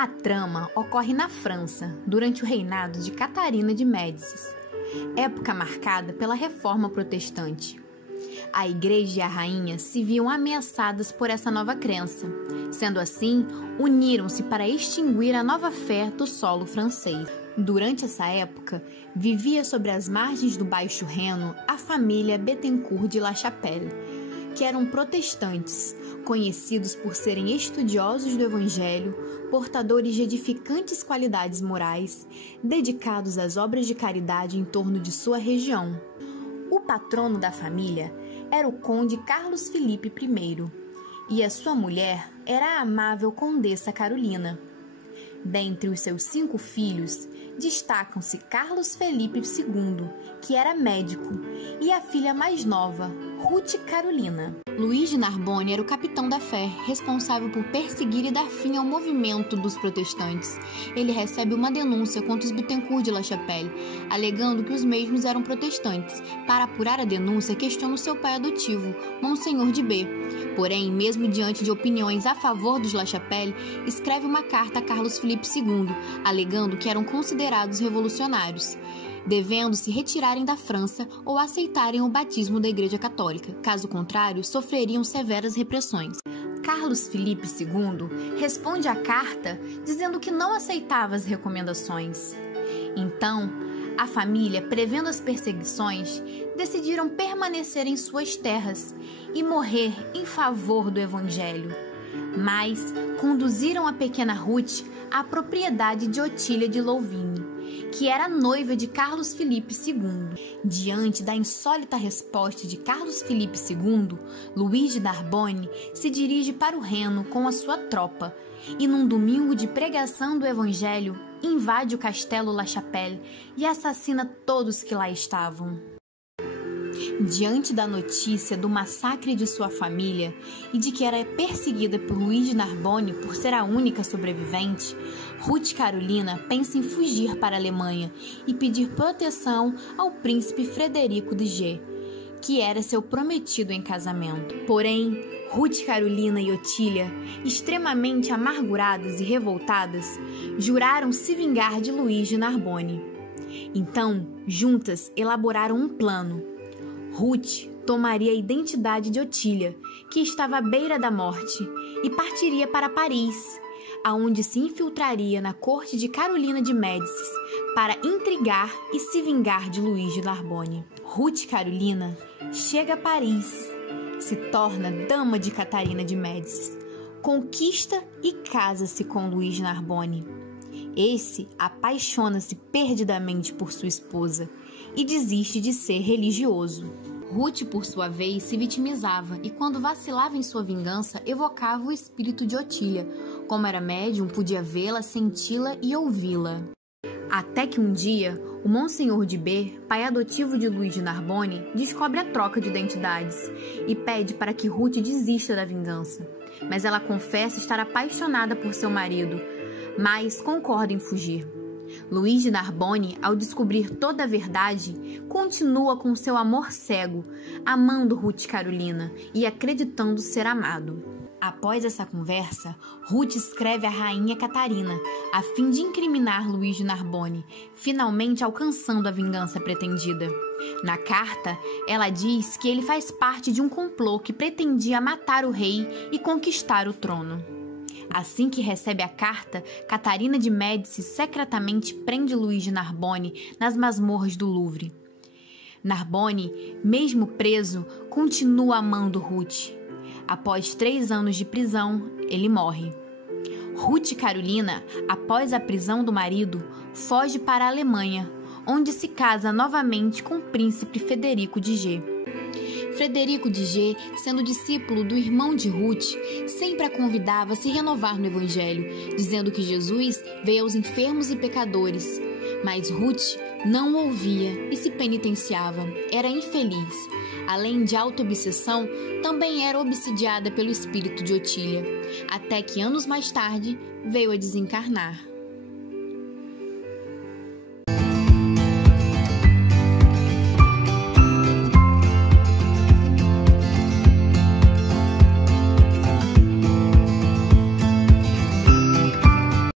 A trama ocorre na França, durante o reinado de Catarina de Médicis, época marcada pela reforma protestante. A igreja e a rainha se viam ameaçadas por essa nova crença. Sendo assim, uniram-se para extinguir a nova fé do solo francês. Durante essa época, vivia sobre as margens do Baixo Reno a família Bettencourt de La Chapelle, que eram protestantes, conhecidos por serem estudiosos do Evangelho, portadores de edificantes qualidades morais, dedicados às obras de caridade em torno de sua região. O patrono da família era o conde Carlos Felipe I, e a sua mulher era a amável condessa Carolina. Dentre os seus 5 filhos, destacam-se Carlos Felipe II, que era médico, e a filha mais nova, Ruth Carolina. Luís de Narbonne era o capitão da fé, responsável por perseguir e dar fim ao movimento dos protestantes. Ele recebe uma denúncia contra os Bettencourt de La Chapelle, alegando que os mesmos eram protestantes. Para apurar a denúncia, questiona o seu pai adotivo, Monsenhor de B. Porém, mesmo diante de opiniões a favor dos La Chapelle, escreve uma carta a Carlos Felipe II, alegando que eram considerados revolucionários, devendo se retirarem da França ou aceitarem o batismo da Igreja Católica. Caso contrário, sofreriam severas repressões. Carlos Felipe II responde à carta dizendo que não aceitava as recomendações. Então, a família, prevendo as perseguições, decidiram permanecer em suas terras e morrer em favor do Evangelho. Mas conduziram a pequena Ruth à propriedade de Otília de Louvigne, que era noiva de Carlos Felipe II. Diante da insólita resposta de Carlos Felipe II, Luís de Narbonne se dirige para o Reno com a sua tropa e, num domingo de pregação do Evangelho, invade o castelo La Chapelle e assassina todos que lá estavam. Diante da notícia do massacre de sua família e de que era perseguida por Luís de Narbonne por ser a única sobrevivente, Ruth Carolina pensa em fugir para a Alemanha e pedir proteção ao príncipe Frederico de G, que era seu prometido em casamento. Porém, Ruth Carolina e Otília, extremamente amarguradas e revoltadas, juraram se vingar de Luís de Narbonne. Então, juntas, elaboraram um plano. Ruth tomaria a identidade de Otília, que estava à beira da morte, e partiria para Paris, aonde se infiltraria na corte de Carolina de Médicis para intrigar e se vingar de Luís de Narbonne. Ruth Carolina chega a Paris, se torna dama de Catarina de Médicis, conquista e casa-se com Luís de Narbonne. Esse apaixona-se perdidamente por sua esposa e desiste de ser religioso. Ruth, por sua vez, se vitimizava e, quando vacilava em sua vingança, evocava o espírito de Otília. Como era médium, podia vê-la, senti-la e ouvi-la. Até que um dia, o Monsenhor de B, pai adotivo de Luís de Narbonne, descobre a troca de identidades e pede para que Ruth desista da vingança. Mas ela confessa estar apaixonada por seu marido, mas concorda em fugir. Luís de Narbonne, ao descobrir toda a verdade, continua com seu amor cego, amando Ruth Carolina e acreditando ser amado. Após essa conversa, Ruth escreve à rainha Catarina, a fim de incriminar Luís de Narbonne, finalmente alcançando a vingança pretendida. Na carta, ela diz que ele faz parte de um complô que pretendia matar o rei e conquistar o trono. Assim que recebe a carta, Catarina de Médicis secretamente prende Luís de Narbonne nas masmorras do Louvre. Narbonne, mesmo preso, continua amando Ruth. Após 3 anos de prisão, ele morre. Ruth Carolina, após a prisão do marido, foge para a Alemanha, onde se casa novamente com o príncipe Frederico de G. Frederico de G, sendo discípulo do irmão de Ruth, sempre a convidava a se renovar no Evangelho, dizendo que Jesus veio aos enfermos e pecadores. Mas Ruth não o ouvia e se penitenciava. Era infeliz. Além de autoobsessão, também era obsidiada pelo espírito de Otília, até que anos mais tarde veio a desencarnar.